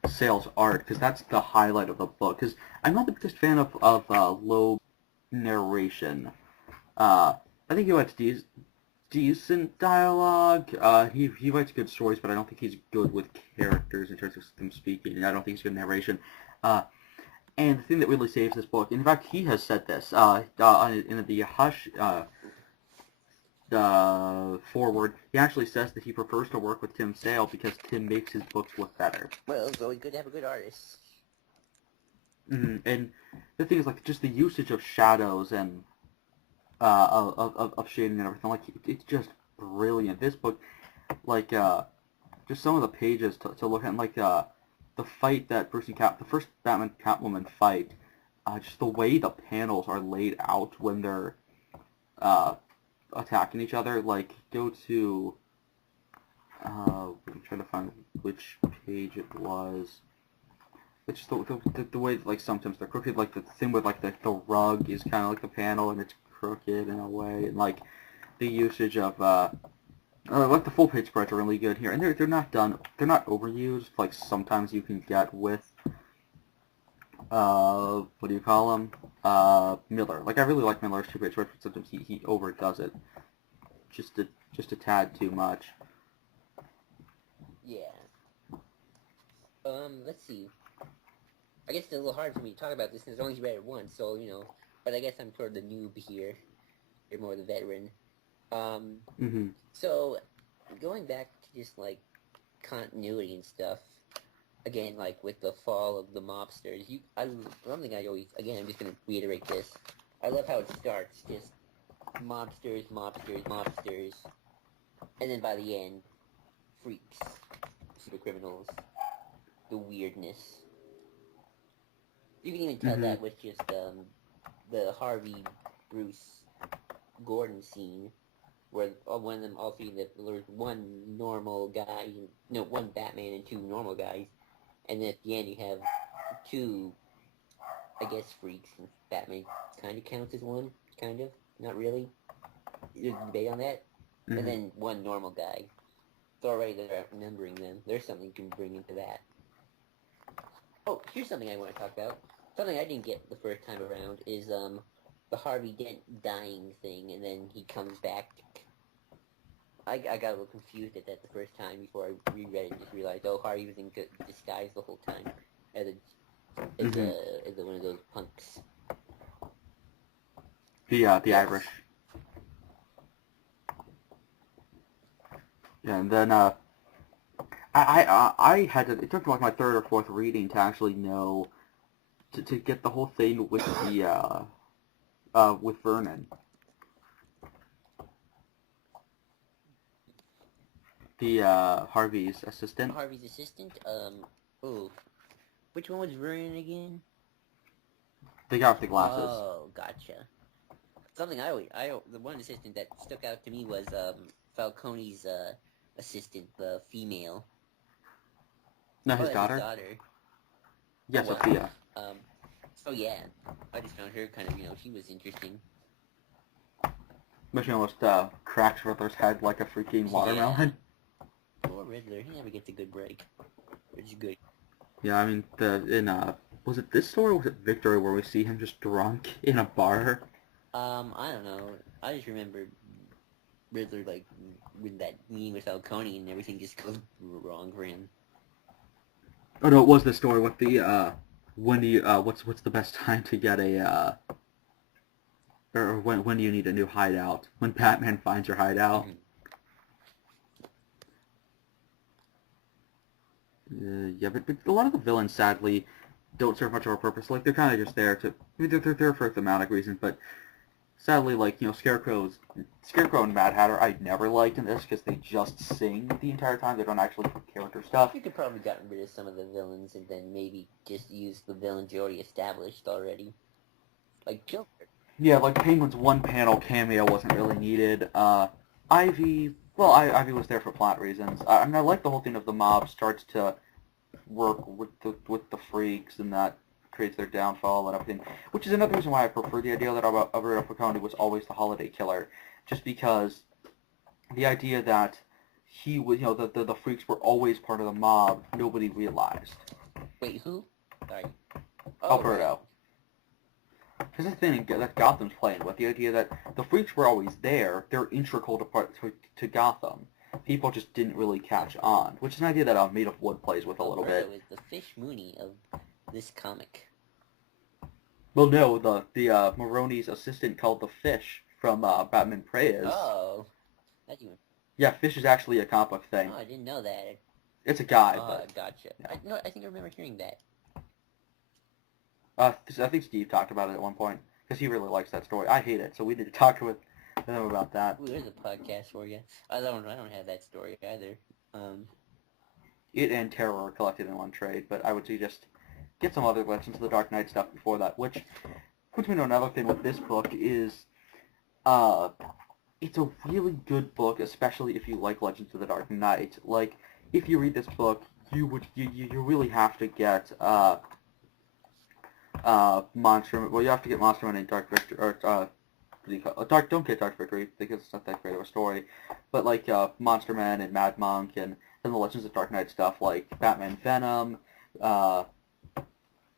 Sale's art, because that's the highlight of the book, because I'm not the biggest fan of low narration. I think he writes decent dialogue. He writes good stories, but I don't think he's good with characters in terms of them speaking, and I don't think he's good narration. And the thing that really saves this book, in fact, he has said this, in the Hush forward, he actually says that he prefers to work with Tim Sale because Tim makes his books look better. Well, it's always good to have a good artist. And the thing is, like, just the usage of shadows and of shading and everything, like, it's just brilliant. This book, like, just some of the pages to look at, and, like, the fight that the first Batman Catwoman fight, just the way the panels are laid out when they're attacking each other. Like, go to I'm trying to find which page it was. It's just the way like sometimes they're crooked. Like the thing with like the rug is kind of like the panel and it's crooked in a way, and like the usage of like the full page spreads are really good here, and they're not done. They're not overused. Like sometimes you can get with what do you call him? Miller. Like I really like Miller's two page spreads, but sometimes he overdoes it just a tad too much. Yeah. Let's see. I guess it's a little hard for me to talk about this since I've only read it once, so, but I guess I'm sort of the noob here. You're more the veteran. So, going back to just, like, continuity and stuff, again, like, with the fall of the mobsters, one thing I always, again, I'm just gonna reiterate this, I love how it starts, just mobsters, mobsters, mobsters, and then by the end, freaks, super criminals, the weirdness. You can even tell that with just the Harvey, Bruce, Gordon scene, where one of them, all three, there was one normal guy, one Batman and two normal guys, and then at the end you have two, I guess, freaks, and Batman kind of counts as one, kind of, not really. There's a debate on that. And then one normal guy. So already they're outnumbering them. There's something you can bring into that. Oh, here's something I want to talk about. Something I didn't get the first time around is the Harvey Dent dying thing, and then he comes back. I got a little confused at that the first time before I reread it and just realized, oh, Harvey was in good disguise the whole time as one of those punks. The Irish. Yeah, and then I had to. It took like my third or fourth reading to actually know to get the whole thing with the with Vernon, the Harvey's assistant. Harvey's assistant. Which one was Vernon again? The guy with the glasses. Oh, gotcha. Something the one assistant that stuck out to me was Falcone's assistant, the female. No, his daughter. His daughter. Yes, Sophia. So yeah, I just found her kind of, she was interesting. But she almost cracks Riddler's head like a freaking watermelon. Poor Riddler, he never gets a good break. Which is good. Yeah, I mean, was it this story or was it Victory where we see him just drunk in a bar? I don't know. I just remember Riddler, like, with that meeting with Falcone and everything just goes wrong for him. Oh no, it was the story with the, what's the best time to get a, or when do you need a new hideout? When Batman finds your hideout. Yeah, but a lot of the villains, sadly, don't serve much of a purpose. Like, they're kind of just there to, I mean, they're there for thematic reasons, but sadly, like, Scarecrow and Mad Hatter I never liked in this because they just sing the entire time. They don't actually put character stuff. You could probably gotten rid of some of the villains and then maybe just use the villains you already established already. Like Joker. Yeah, like Penguin's one-panel cameo wasn't really needed. Ivy was there for plot reasons. I mean, I like the whole thing of the mob starts to work with the freaks, and that creates their downfall and everything. Which is another reason why I prefer the idea that Alberto Falcone was always the holiday killer, just because the idea that he was, the freaks were always part of the mob, nobody realized. Wait, who? Sorry. Alberto. Right. Because the thing that Gotham's playing with, the idea that the freaks were always there, they're integral to Gotham. People just didn't really catch on, which is an idea that Made of Wood plays with a little bit. Alberto is the Fish Mooney of this comic. Well, no, the Maroni's assistant called the Fish from Batman Preyes. Oh. Yeah, Fish is actually a comic book thing. Oh, I didn't know that. It's a guy, but... gotcha. Yeah. I think I remember hearing that. I think Steve talked about it at one point, because he really likes that story. I hate it, so we need to talk with them about that. Ooh, there's a podcast for you. I don't have that story either. It and Terror are collected in one trade, but I would suggest get some other Legends of the Dark Knight stuff before that, which puts me to another thing with this book is, it's a really good book, especially if you like Legends of the Dark Knight. Like, if you read this book, you really have to get Monster. Well, you have to get Monster Man and Dark Victory, or don't get Dark Victory because it's not that great of a story. But like Monster Man and Mad Monk and the Legends of Dark Knight stuff like Batman Venom,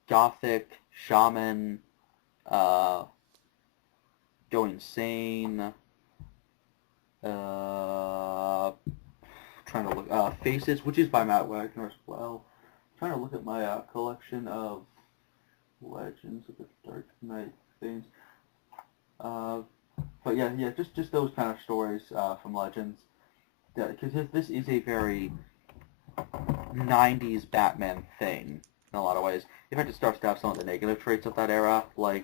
Gothic, Shaman, Go Insane, trying to look, Faces, which is by Matt Wagner as well. Trying to look at my collection of Legends of the Dark Knight things. But yeah, just those kind of stories from Legends. Because this is a very 90s Batman thing in a lot of ways. If I just start to have some of the negative traits of that era, like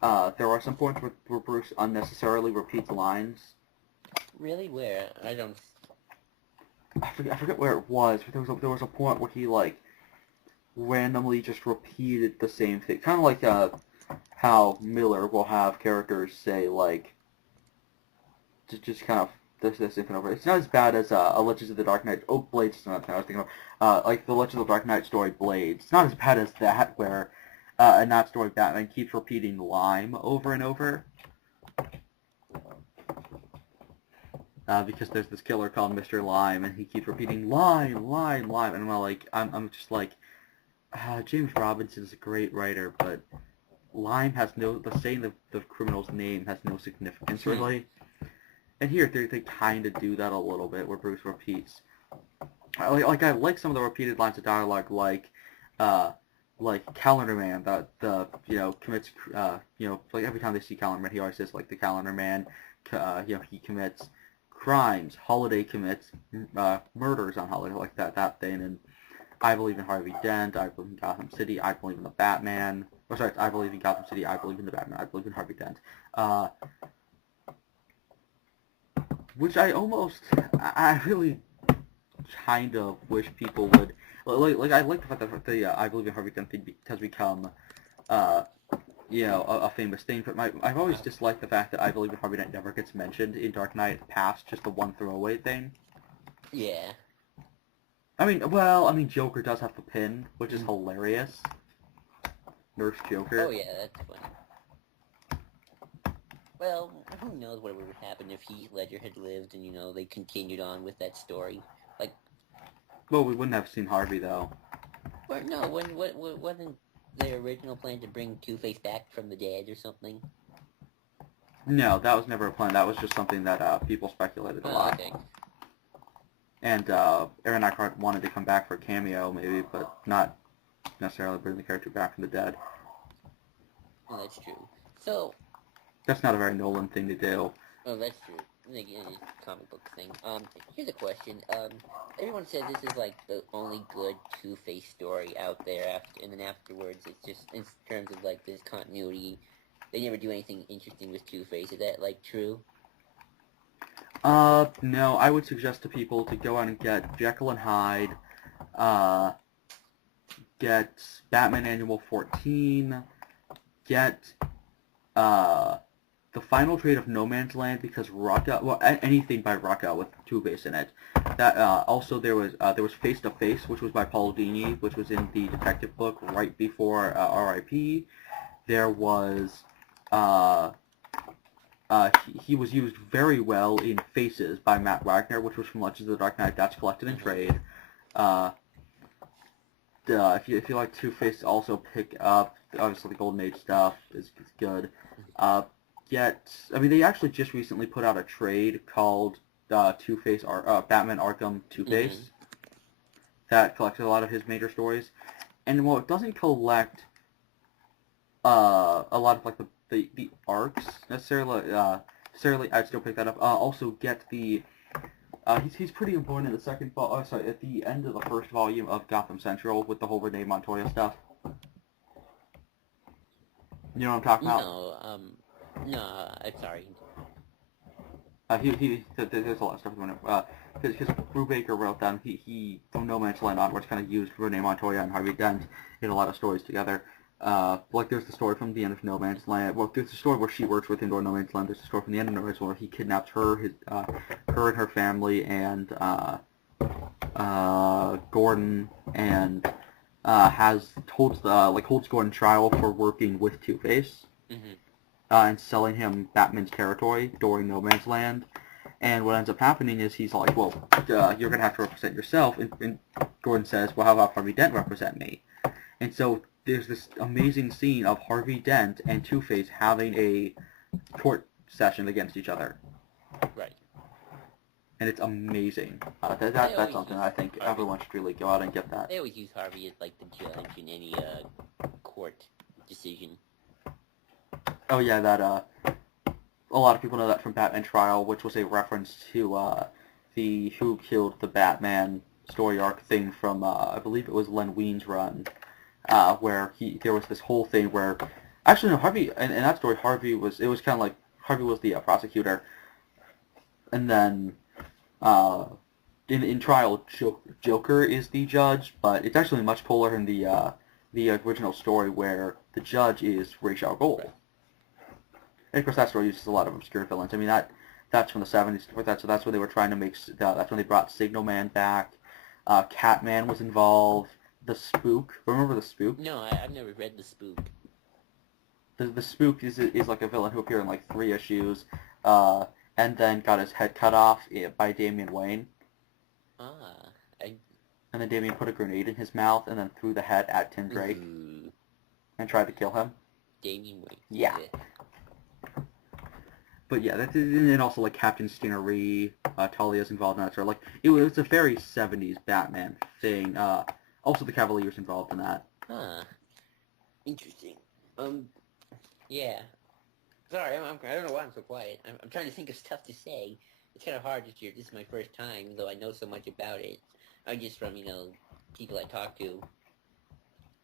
there are some points where Bruce unnecessarily repeats lines. Really? Where? I don't... I forget where it was, but there was a point where he like randomly just repeated the same thing, kind of like how Miller will have characters say like just kind of this thing over. It's not as bad as a Legends of the Dark Knight. Oh, Blades is another thing I was thinking of. Like the Legends of the Dark Knight story Blades. It's not as bad as that where in that story Batman keeps repeating lime over and over. Because there's this killer called Mr. Lime, and he keeps repeating lime, lime, lime, and I'm just like, James Robinson is a great writer, but lime has saying the criminal's name has no significance really. And here they kind of do that a little bit, where Bruce repeats. I like some of the repeated lines of dialogue, like Calendar Man, that commits, like every time they see Calendar Man, he always says like the Calendar Man, he commits crimes, Holiday commits murders on Holiday, like that thing, and I believe in Harvey Dent, I believe in Gotham City, I believe in the Batman, I believe in Gotham City, I believe in the Batman, I believe in Harvey Dent, which I really kind of wish people would, I like the fact that the I believe in Harvey Dent thing has become, a famous thing, but I've always disliked the fact that I believe in Harvey Dent never gets mentioned in Dark Knight past just the one throwaway thing. Yeah. I mean, Joker does have the pin, which is hilarious. Nurse Joker. Oh yeah, that's funny. Well, who knows what would have happened if Heath Ledger had lived and, they continued on with that story. Like... Well, we wouldn't have seen Harvey, though. Or no, wasn't their original plan to bring Two-Face back from the dead or something? No, that was never a plan. That was just something that people speculated a lot. Okay. And Aaron Eckhart wanted to come back for a cameo, maybe, but not necessarily bring the character back from the dead. Oh, that's true. So... That's not a very Nolan thing to do. Oh, that's true. Again, it's a comic book thing. Here's a question. Everyone says this is, like, the only good Two-Face story out there, and then afterwards, it's just, in terms of, like, this continuity, they never do anything interesting with Two-Face. Is that, like, true? No, I would suggest to people to go out and get Jekyll and Hyde, get Batman Annual 14, get, the final trade of No Man's Land, because anything by Rucka with Two-Face in it. That, also there was Face to Face, which was by Paul Dini, which was in the detective book right before, R.I.P. There was, he was used very well in Faces by Matt Wagner, which was from Legends of the Dark Knight. That's collected in trade. If you like Two-Face, also pick up, obviously the Golden Age stuff is good. They actually just recently put out a trade called Two-Face, Batman Arkham Two-Face, that collected a lot of his major stories. And while it doesn't collect a lot of like the arcs necessarily, I'd still pick that up. Also get the he's pretty important in the second at the end of the first volume of Gotham Central with the whole Renee Montoya stuff. You know what I'm talking about? No, I'm sorry. There's a lot of stuff going on. Because Brubaker wrote that, he from No Man's Land onwards kind of used Renee Montoya and Harvey Dent in a lot of stories together. Like there's the story from the end of No Man's Land. Well, there's the story where she works with him during No Man's Land. There's the story from the end of No Man's Land where he kidnaps her and her family, and Gordon and holds Gordon trial for working with Two-Face and selling him Batman's territory during No Man's Land. And what ends up happening is he's like, well, you're going to have to represent yourself. And Gordon says, well, how about Harvey Dent represent me? And so there's this amazing scene of Harvey Dent and Two-Face having a court session against each other. Right. And it's amazing. That's something I think everyone should really go out and get that. They always use Harvey as like the judge in any court decision. Oh yeah, that a lot of people know that from Batman Trial, which was a reference to the Who Killed the Batman story arc thing from I believe it was Len Wein's run, where there was this whole thing where actually no, Harvey in that story it was kind of like Harvey was the prosecutor, and then in Trial Joker is the judge, but it's actually much polar in the original story where the judge is Ra's al Ghul. Right. And of course, that story uses a lot of obscure villains. I mean, that's from the 70s. So that's when they were trying to make. That's when they brought Signal Man back. Catman was involved. The Spook. Remember the Spook? No, I've never read the Spook. The Spook is like a villain who appeared in like 3 issues, and then got his head cut off by Damian Wayne. And then Damian put a grenade in his mouth and then threw the head at Tim Drake and tried to kill him. Damian Wayne. Yeah. But yeah, and also like Captain Stingery, Talia's involved in that sort of like it was a very 70s Batman thing. Also the Cavaliers involved in that. Interesting. Yeah. Sorry, I don't know why I'm so quiet. I'm trying to think of stuff to say. It's kind of hard this year. This is my first time, though I know so much about it. I just from people I talk to.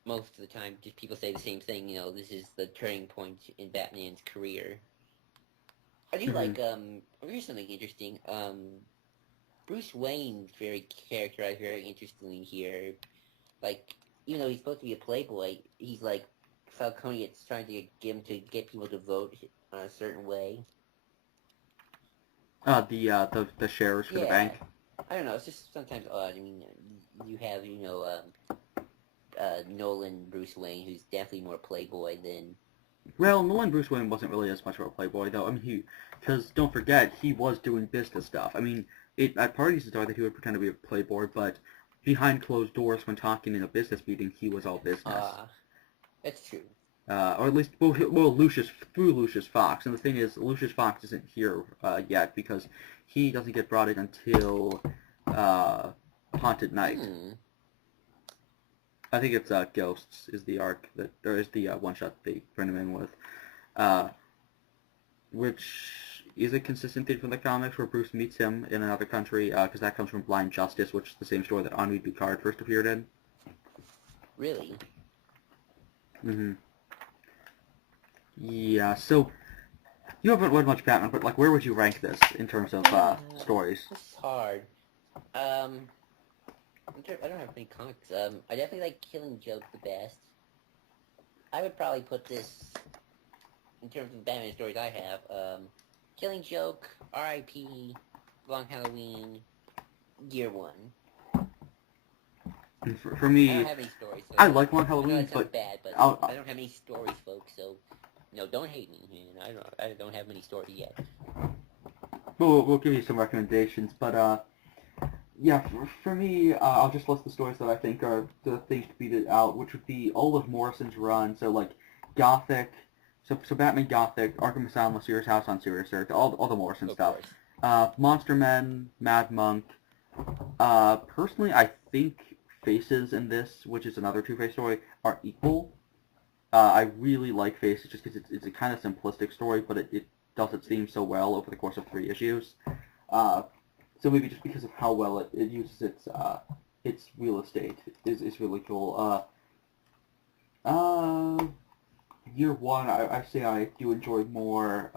Most of the time, just people say the same thing. This is the turning point in Batman's career. I do like, here's something interesting. Bruce Wayne's very characterized very interestingly here. Like, even though he's supposed to be a playboy, he's like, Falcone is trying to get him to get people to vote a certain way. The shares for the bank. I don't know, it's just sometimes odd. I mean, you have, Nolan Bruce Wayne, who's definitely more playboy than... Well, Nolan Bruce Wayne wasn't really as much of a playboy, though. I mean, because don't forget, he was doing business stuff. I mean, at parties and stuff, that he would pretend to be a playboy, but behind closed doors, when talking in a business meeting, he was all business. That's true. Or at least, through Lucius Fox. And the thing is, Lucius Fox isn't here yet, because he doesn't get brought in until Haunted Night. I think it's Ghosts is the arc or is the one-shot they bring him in with, which is a consistent theme from the comics where Bruce meets him in another country, because that comes from Blind Justice, which is the same story that Henri Ducard first appeared in. Really? Yeah, so you haven't read much Batman, but like, where would you rank this in terms of stories? This is hard. I don't have many comics. I definitely like Killing Joke the best. I would probably put this, in terms of Batman stories I have, Killing Joke, R.I.P., Long Halloween, Year 1. And for me, I don't have any stories. So I like Long Halloween, I know that sounds but bad, but I don't have any stories, folks. So, don't hate me, man. I don't have many stories yet. We'll give you some recommendations, but yeah, for me, I'll just list the stories that I think are the things to beat it out, which would be all of Morrison's run. So like Gothic, so Batman Gothic, Arkham Asylum, Serious House on Serious Earth, all the Morrison stuff. Monster Men, Mad Monk. Personally, I think Faces in this, which is another Two-Face story, are equal. I really like Faces just because it's a kind of simplistic story, but it does its theme so well over the course of 3 issues. So maybe just because of how well it uses its real estate is really cool. Year 1, I say I do enjoy more.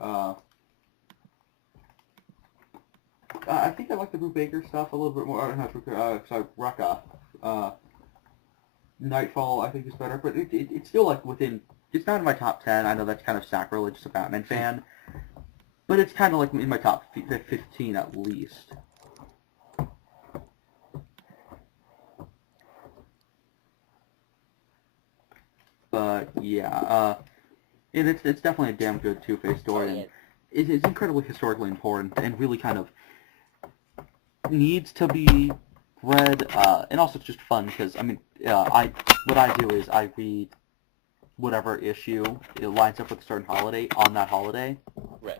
I think I like the Brew Baker stuff a little bit more. Rucka. Nightfall I think is better, but it's still like within. It's not in my top 10. I know that's kind of sacrilege as a Batman fan, but it's kind of like in my top 15 at least. But yeah, and it's definitely a damn good Two-Face story, and it's incredibly historically important and really kind of needs to be read, and also it's just fun because I mean, what I do is I read whatever issue it lines up with a certain holiday on that holiday. Right.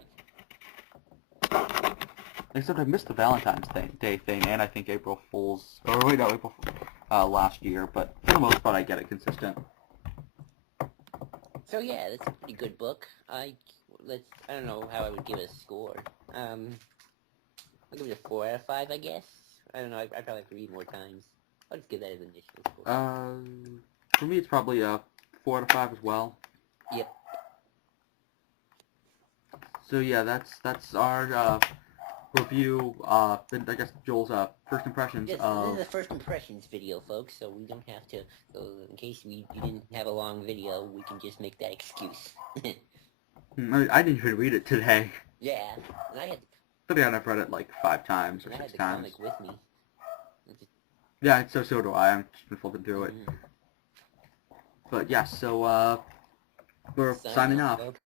Except I missed the Valentine's Day thing, and I think April Fool's, or wait, no, April last year, but for the most part I get it consistent. So yeah, that's a pretty good book. I don't know how I would give it a score. I'll give it a 4 out of 5, I guess. I don't know. I probably have to read more times. I'll just give that as an initial score. For me it's probably a 4 out of 5 as well. Yep. So yeah, that's our review. Then I guess Joel's first impressions Yes, of. this is a first impressions video, folks. So we don't have to. So in case you didn't have a long video, we can just make that excuse. I didn't even read it today. Yeah, and I had. I think I've read it like 5 times or And I 6 had the times. comic with me. Yeah, so do I. I've just been flipping through it. Mm-hmm. But yeah, so we're signing off. Folks.